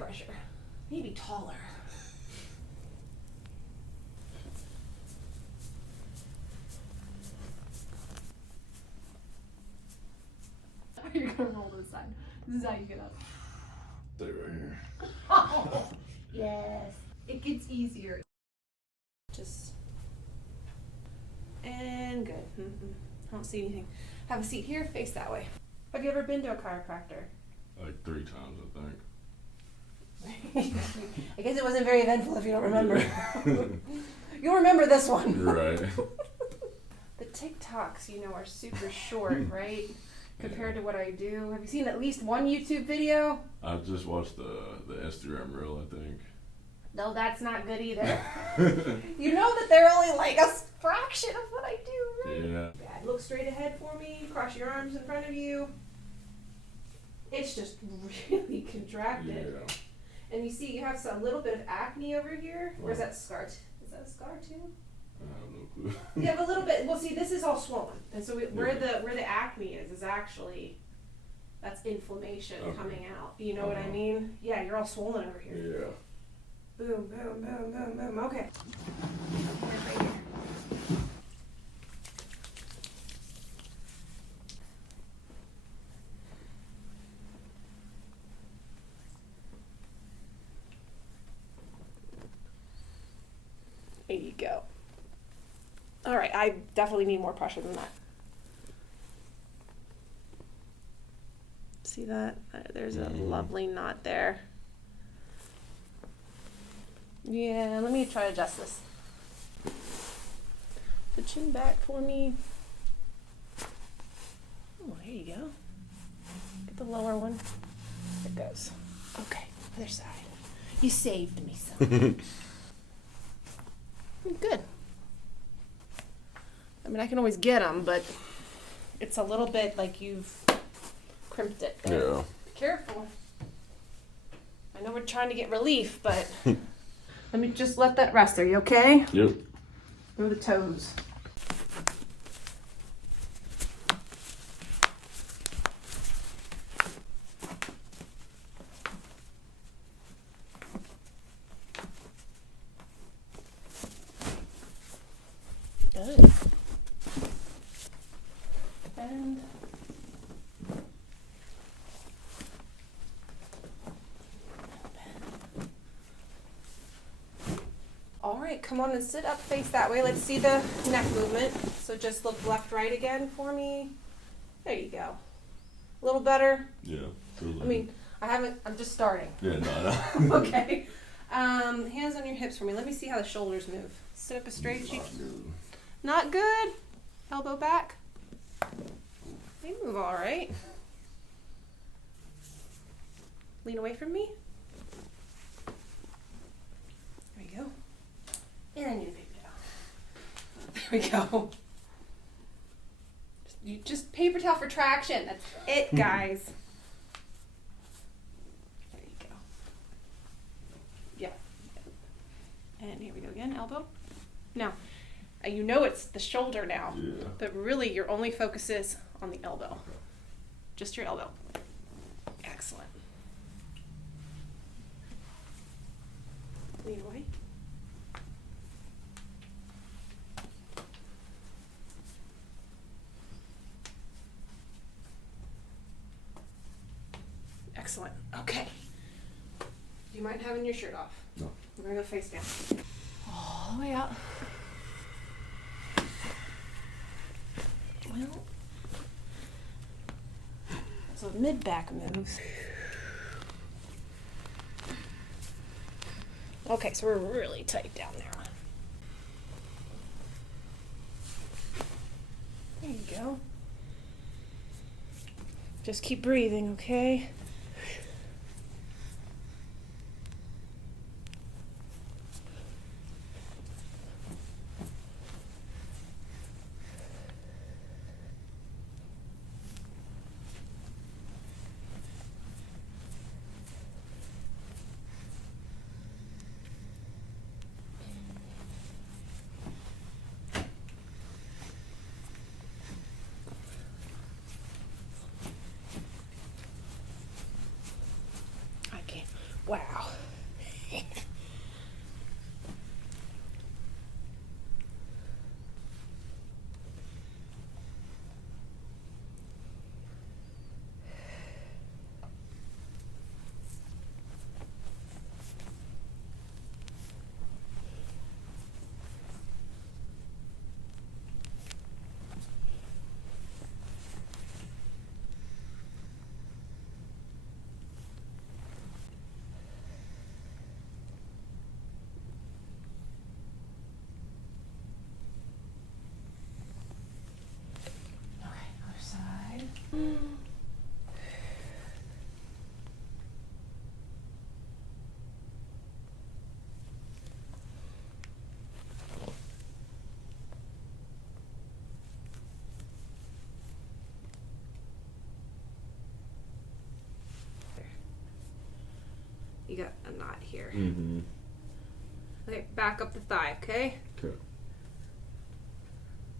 pressure. Maybe taller. You're gonna roll this side. This is how you get up. Stay right here. Oh, yes. It gets easier. Just. And good. I don't see anything. Have a seat here, face that way. Have you ever been to a chiropractor? Like 3 times, I think. I guess it wasn't very eventful if you don't remember. You'll remember this one. Right. The TikToks, you know, are super short, right? Compared to what I do. Have you seen at least one YouTube video? I just watched the Instagram reel, I think. No, that's not good either. You know that they're only like a fraction of what I do, right? Yeah. Bad. Look straight ahead for me. Cross your arms in front of you. It's just really contracted. Yeah. And you see you have a little bit of acne over here. Or is that scar? Is that a scar too? I have no clue. You have a little bit. Well, see, this is all swollen, and so where the acne is actually that's inflammation coming out. You know what I mean? Yeah, you're all swollen over here. Yeah. Boom, boom, boom, boom, boom. Okay. Right here. There you go. All right, I definitely need more pressure than that. See that? There's a lovely knot there. Yeah, let me try to adjust this. The chin back for me. Oh, there you go. Get the lower one. There it goes. Okay, other side. You saved me some. Good. I mean, I can always get them, but it's a little bit like you've crimped it. Yeah. Be careful. I know we're trying to get relief, but let me just let that rest. Are you okay? Yep. Go the toes. Good. And all right, come on and sit up, face that way. Let's see the neck movement. So just look left, right again for me. There you go. A little better. Yeah. I mean, I'm just starting. Yeah, no. Okay. Hands on your hips for me. Let me see how the shoulders move. Sit up as straight as you can. Not good. Elbow back. They move all right. Lean away from me. There you go. And I need a paper towel. There we go. Just paper towel for traction. That's it, guys. There you go. Yeah. And here we go again. Elbow. Now, you know it's the shoulder now, but really your only focus is on the elbow. Just your elbow. Excellent. Lean away. Excellent. Okay. Do you mind having your shirt off? No. We're going to go face down. All the way out. Well, so mid-back moves. Okay, so we're really tight down there. There you go. Just keep breathing, okay? Wow. You got a knot here. Mm-hmm. Okay, back up the thigh, okay? Okay.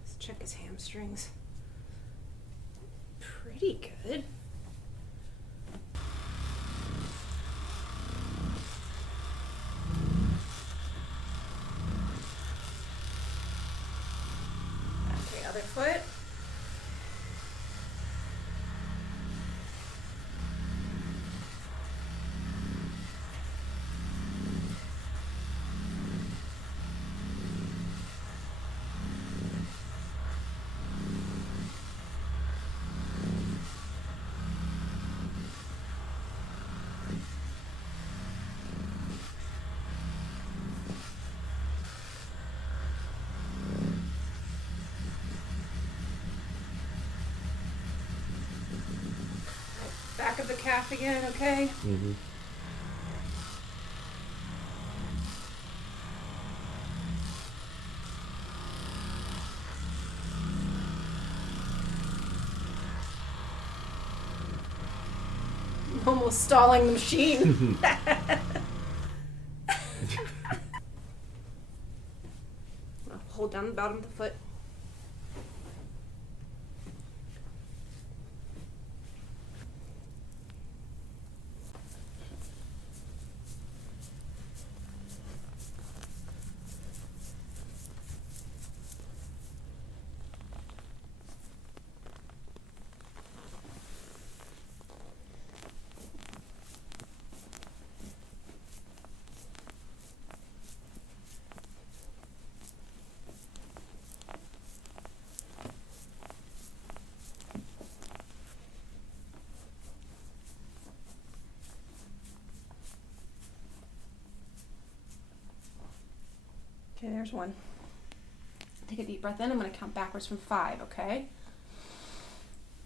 Let's check his hamstrings. Pretty good. Okay, other foot. Back of the calf again, okay? Mm-hmm. Almost stalling the machine. Hold down the bottom of the foot. Okay, there's one. Take a deep breath in. I'm going to count backwards from 5, okay?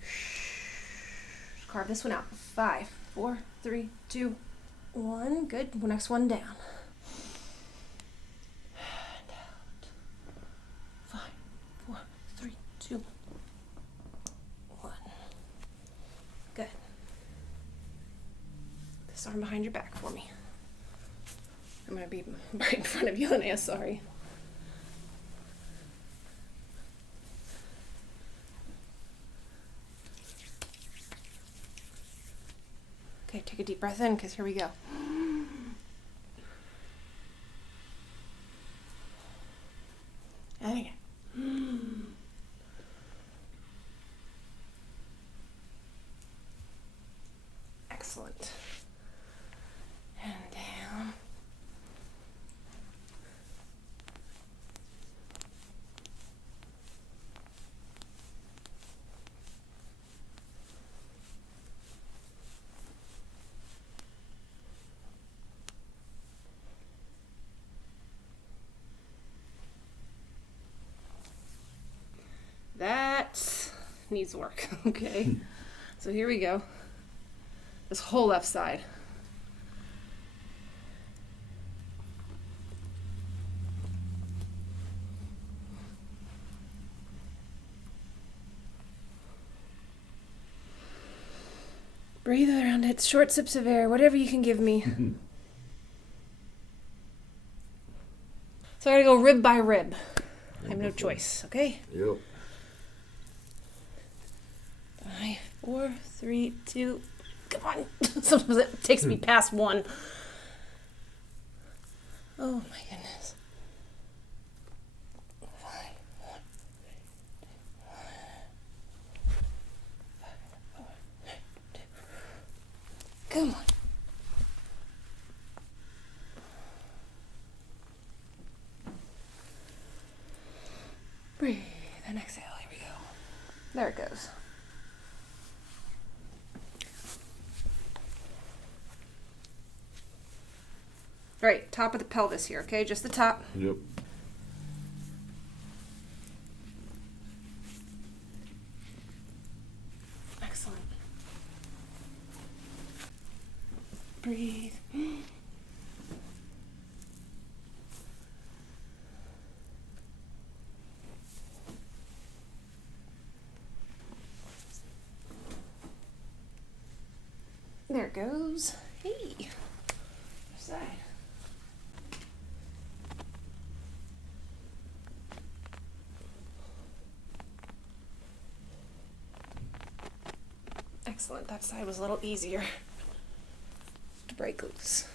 Just carve this one out. 5, 4, 3, 2, 1. Good. Next one down. And out. 5, 4, 3, 2, 1. Good. This arm behind your back for me. I'm going to be right in front of you, Linnea, sorry. Okay, take a deep breath in, because here we go. And again. Excellent. And down. That needs work, okay? So here we go. This whole left side. Breathe around it, short sips of air, whatever you can give me. So I gotta go rib by rib. I have no choice, okay? Yep. 5, 4, 3, 2, come on. Sometimes it takes me past 1. Oh my goodness. 5, 1, 4, 2. Come on. Breathe and exhale. Here we go. There it goes. All right, top of the pelvis here, okay? Just the top. Yep. Excellent. Breathe. There it goes. Hey. Other side. Excellent. That side was a little easier to break loose.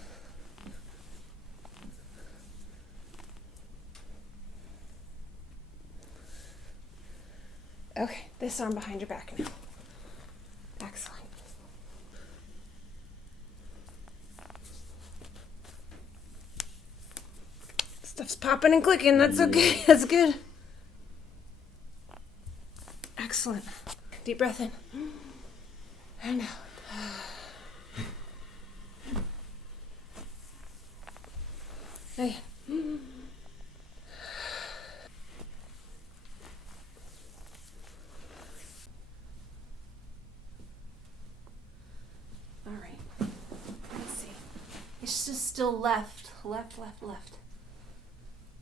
Okay, this arm behind your back now. Excellent. Stuff's popping and clicking. That's okay. That's good. Excellent. Deep breath in. And out. Again. All right. Let's see. It's just still left. Left.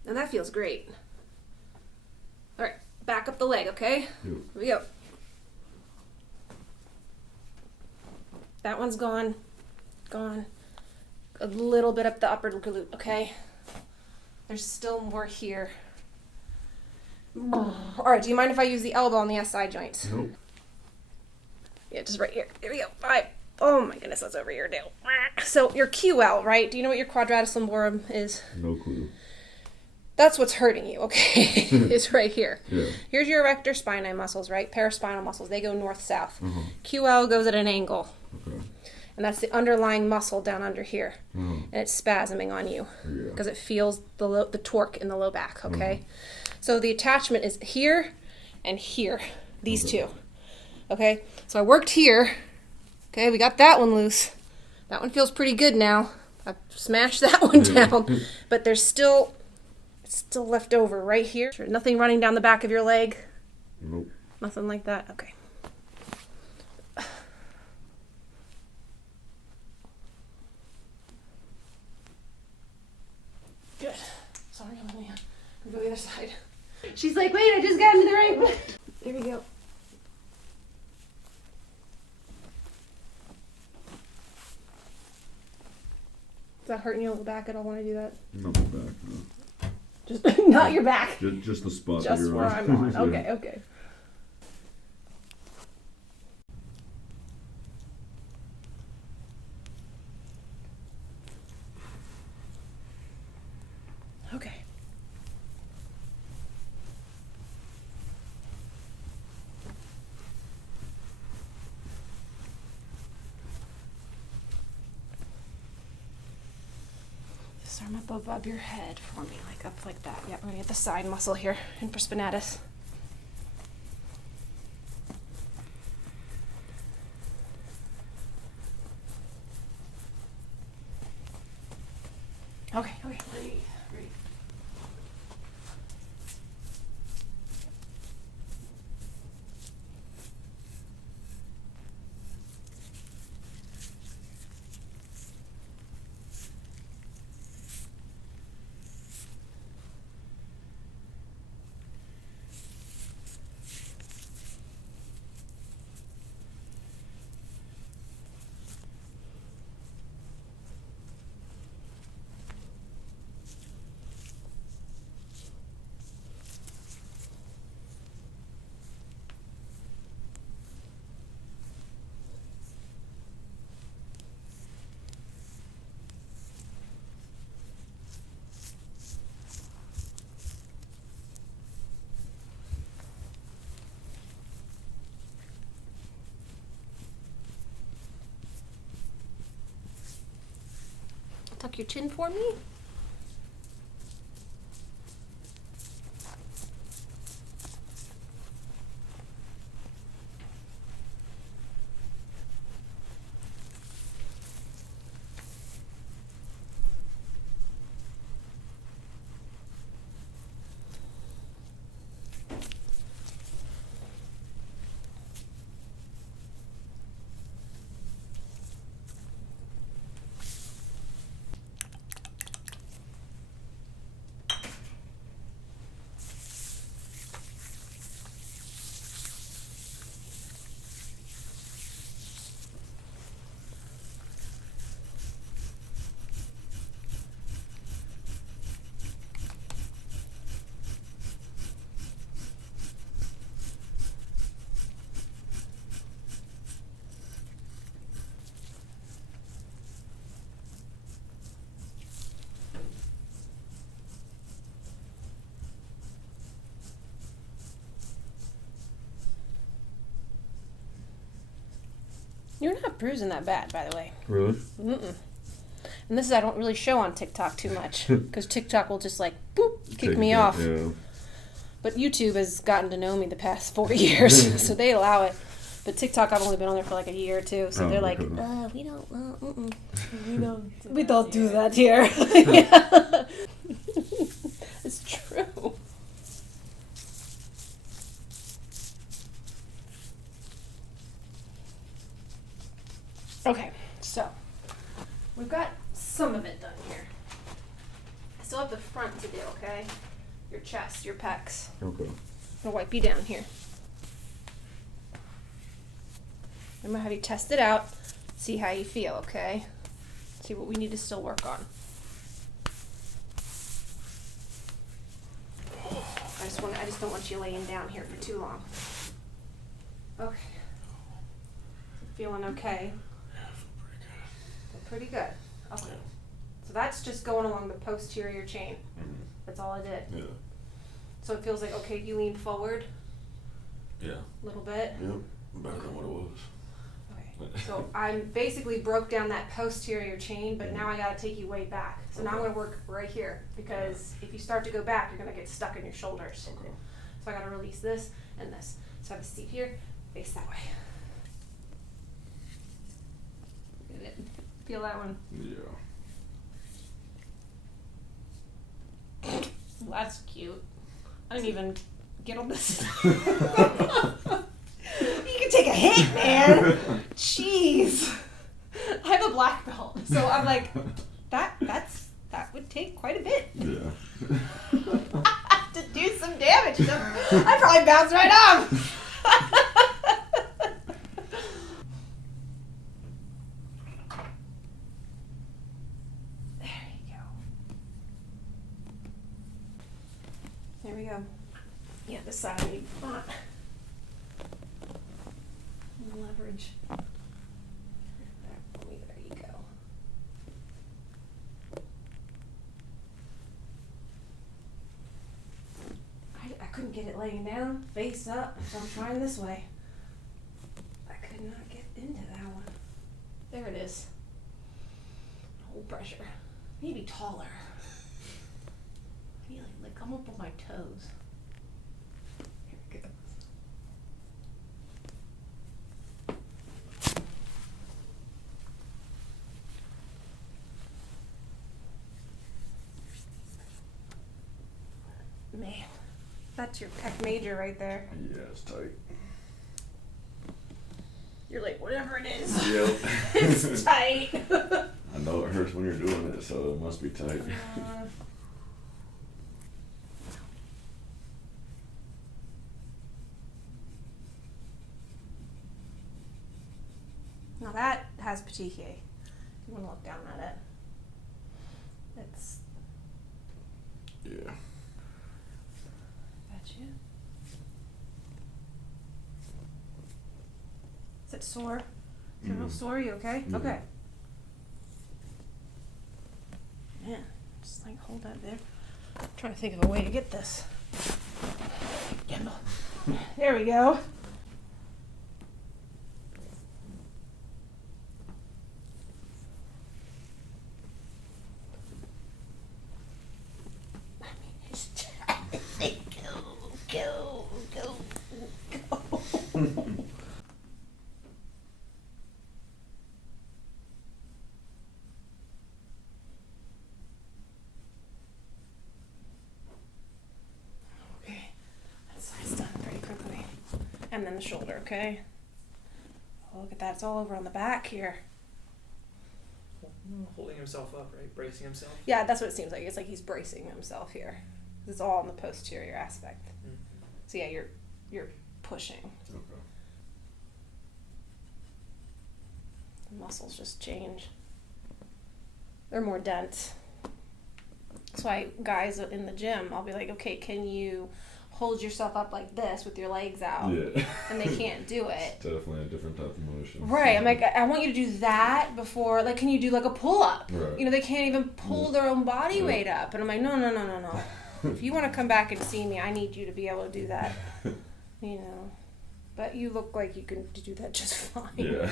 And that feels great. All right. Back up the leg, okay? Yep. Here we go. That one's gone. Gone. A little bit up the upper glute, okay? There's still more here. All right, do you mind if I use the elbow on the SI joints? Nope. Yeah, just right here. Here we go. 5. Oh my goodness, that's over here now. So your QL, right? Do you know what your quadratus lumborum is? No clue. That's what's hurting you, okay? It's right here. Yeah. Here's your erector spinae muscles, right? Paraspinal muscles. They go north-south. Uh-huh. QL goes at an angle. Okay. And that's the underlying muscle down under here. Uh-huh. And it's spasming on you Yeah. because it feels the torque in the low back, okay? So the attachment is here and here, these two, okay? So I worked here, okay? We got that one loose. That one feels pretty good now. I've smashed that one down, but there's still left over right here. Nothing running down the back of your leg? Nope. Nothing like that? Okay. Good. Sorry, let me go the other side. She's like, wait, I just got into the right one. There we go. Is that hurting your back at all when I do that? Not my back, no. Just not your back. Just the spot that Just you're where on. I'm on. Yeah. Okay, okay. Okay. This arm up above your head for me, like up like that. Yeah, we're gonna get the side muscle here, infraspinatus. Okay, breathe, breathe. tuck your chin for me? You're not bruising that bad, by the way. Really? Mm-mm. And this is I don't really show on TikTok too much because TikTok will just like boop kick me off. Yeah. But YouTube has gotten to know me the past 4 years, so they allow it. But TikTok, I've only been on there for like a year or two, so they're like, we don't do that here. Yeah. It's true. Okay, so we've got some of it done here. I still have the front to do, okay? Your chest, your pecs. Okay. I'm gonna wipe you down here. I'm gonna have you test it out, see how you feel, okay? See what we need to still work on. I just don't want you laying down here for too long. Okay. Feeling okay? Feel pretty good. Okay. So that's just going along the posterior chain. That's all I did. Yeah. So it feels like, okay, you lean forward Yeah. a little bit. Yep. Back on what it was. Okay. So I basically broke down that posterior chain, but now I gotta take you way back. So now I'm gonna work right here because if you start to go back, you're gonna get stuck in your shoulders. Okay. So I gotta release this and this. So I have a seat here, face that way. Get it? Feel that one? Yeah. Well, that's cute. I didn't even get on this. You can take a hit, man. Jeez. I have a black belt, so I'm like, that would take quite a bit. Yeah. I have to do some damage. I probably bounce right off. There you go. There we go. Yeah, this side I need front. Leverage. There you go. I couldn't get it laying down, face up, so I'm trying this way. I could not get into that one. There it is. Hold pressure. I need to be taller. I need to like come up on my toes. Here we go. Man, that's your pec major right there. Yeah, it's tight. You're like, whatever it is. Yep. It's tight. I know it hurts when you're doing it, so it must be tight. Now that has petechiae. You want to look down at it. It's Yeah. Gotcha. Is it sore? Is it real sore? You okay? Yeah. Okay. Yeah, just like hold that there. I'm trying to think of a way to get this. There we go. in the shoulder, okay? Oh, look at that. It's all over on the back here. Holding himself up, right? Bracing himself. Yeah, that's what it seems like. It's like he's bracing himself here. It's all in the posterior aspect. Mm-hmm. So yeah, you're pushing. Okay. The muscles just change. They're more dense. That's why guys in the gym, I'll be like, okay, can you hold yourself up like this with your legs out? Yeah. And they can't do it. It's definitely a different type of motion. Right. I'm like, I want you to do that before, like, can you do like a pull-up? Right. You know, they can't even pull their own body Yeah. weight up. And I'm like, no. If you want to come back and see me, I need you to be able to do that. You know. But you look like you can do that just fine. Yeah.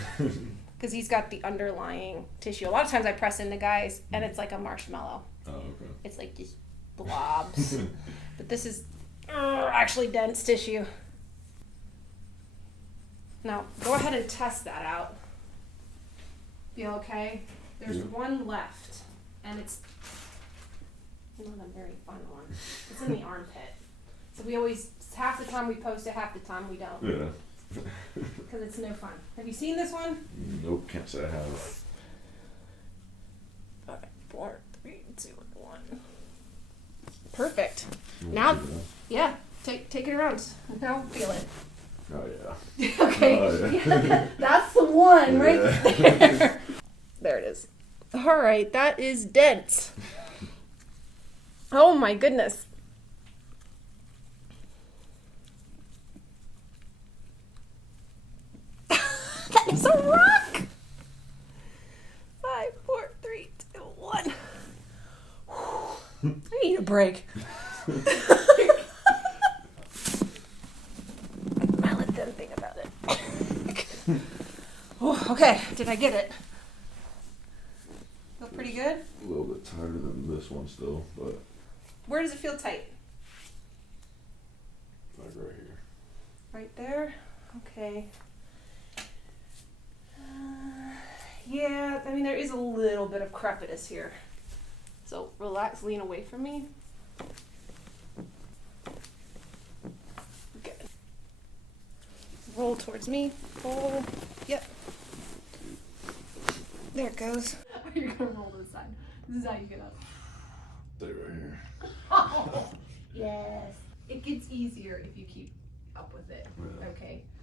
Because he's got the underlying tissue. A lot of times I press into guys, and it's like a marshmallow. Oh, okay. It's like just blobs. But this is actually dense tissue. Now, go ahead and test that out. Feel okay? There's Yeah. one left, and it's not a very fun one. It's in the armpit. So we always, half the time we post it, half the time we don't. Yeah. Because it's no fun. Have you seen this one? Nope, can't say I have. 5, 4, 3, 2, 1. Perfect. Now, yeah, take it around. Now feel it. Oh yeah. Okay. Oh, yeah. Yeah, that's the one right Yeah. there. There it is. All right, that is dense. Oh my goodness. That is a rock. 5, 4, 3, 2, 1. I need a break. I let them think about it. Oh, okay, did I get it? Feel pretty good? A little bit tighter than this one still, but Where does it feel tight? like right here. Right there? Okay. Yeah, I mean, there is a little bit of crepitus here. So relax, lean away from me. Good. Roll towards me. Roll. Yep. There it goes. You're gonna roll this side. This is how you get up. Stay right here. Yes. It gets easier if you keep up with it. Yeah. Okay.